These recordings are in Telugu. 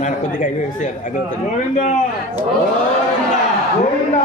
நான் கொஞ்சம் கை விஷயம் அது தெரியும் கோவிந்தா கோவிந்தா கோவிந்தா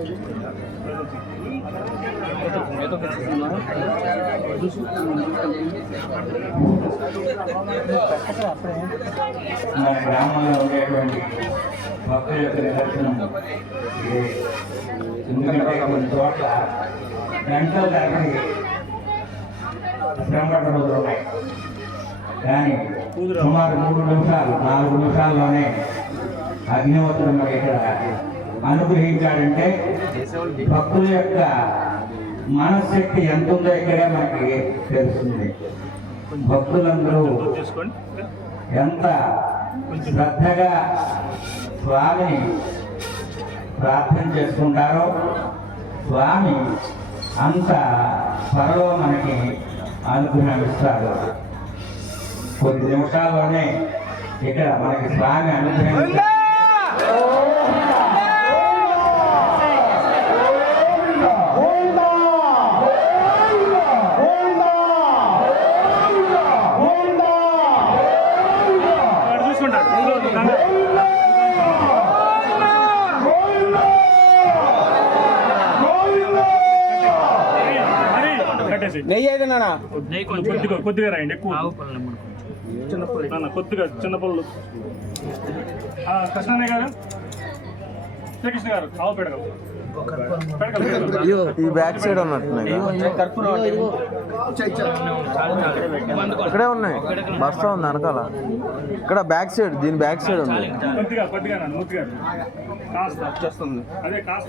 వచ్చిన మన గ్రామంలో ఉండేటువంటి భక్తుల యొక్క నిదర్శనం ఎందుకంటే కొన్ని చోట్ల గంటల తరబడి శ్రమ రోజులు ఉన్నాయి కానీ సుమారు మూడు నిమిషాలు నాలుగు నిమిషాల్లోనే అగ్నిహోత్రం ఇక్కడ అనుగ్రహించాడంటే భక్తుల యొక్క మనశ్శక్తి ఎంత ఉందో ఇక్కడే మనకి తెలుస్తుంది. భక్తులందరూ ఎంత శ్రద్ధగా స్వామిని ప్రార్థన చేసుకుంటారో స్వామి అంత త్వరలో మనకి అనుగ్రహం ఇస్తాడు. కొద్ది నిమిషాల్లోనే ఇక్కడ మనకి స్వామి అనుగ్రహం కొద్దిగా కొద్దిగా రాయండి ఎక్కువ. చిన్న పుల్ల నాన్న, కొద్దిగా చిన్న కృష్ణన్నయ్య గారు? శ్రీకృష్ణ గారు ఆవు పెడగలు. ఈ బ్యాక్ సైడ్ ఉన్నట్టున్నాయి ఇక్కడే ఉన్నాయి. బస్తా ఉంది వెనకాల. ఇక్కడ బ్యాక్ సైడ్ దీని బ్యాక్ సైడ్ ఉంది. కొద్దిగా కొద్దిగా అదే కాస్త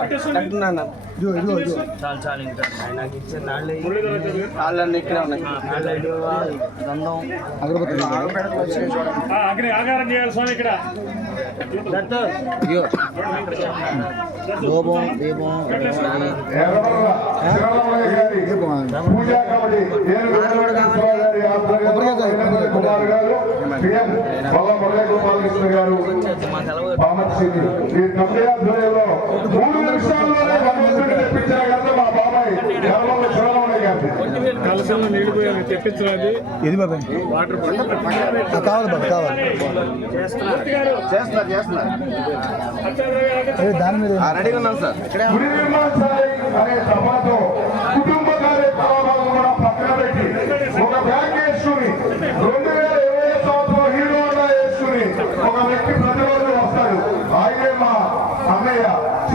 పెట్టేసుకోండి. చాలు చాలు ఇంకా. నాకు ఇచ్చిన. నాళ్ళన్నీ ఇక్కడే ఉన్నాయి. అగరబత్తి ఆగారం చేయాలి స్వామి ఇక్కడ. దీపం కుమార్ గారు పిఎం వల్ల మురళీ గోపాలకృష్ణ గారు బామర్శిని ఈ కమిటీ ఆధ్వర్యంలో మూడు నిమిషాల్లోనే భగవంతుడిని తెప్పించిన ఘనత మా బాబాయ్ ఎర్రమల్ల శివరామయ్య గారి కలసంలో నీళ్ళు పోయాలి తెప్పించాలి ఇది బాబాయ్. వాటర్ కావాలి బాబు కావాలి. చేస్తున్నారు చేస్తున్నారు. దాని మీద రెడీగా ఉన్నాం సార్. గుడి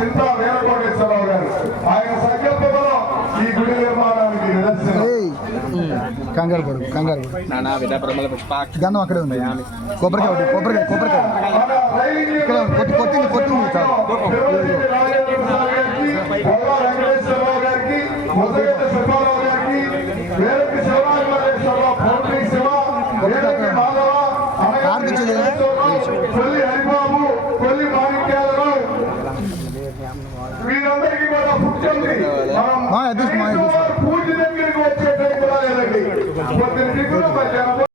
చింతా వీరకోటేశ్వరరావు గారు. ఆయన సంకల్ప బలం ఈ గుడి నిర్మాణానికి నిదర్శనం. కంగారు పడు కంగారు పడు. నానా విధ ప్రమల పుష్పాక్ష. గంధం అక్కడే ఉంది. కొబ్బరికాయ ఒకటి కొబ్బరికాయ కొబ్బరికాయ. ఇక్కడ కొట్టి కొట్టింది కొట్టింది చాలు. Tirupati at this point.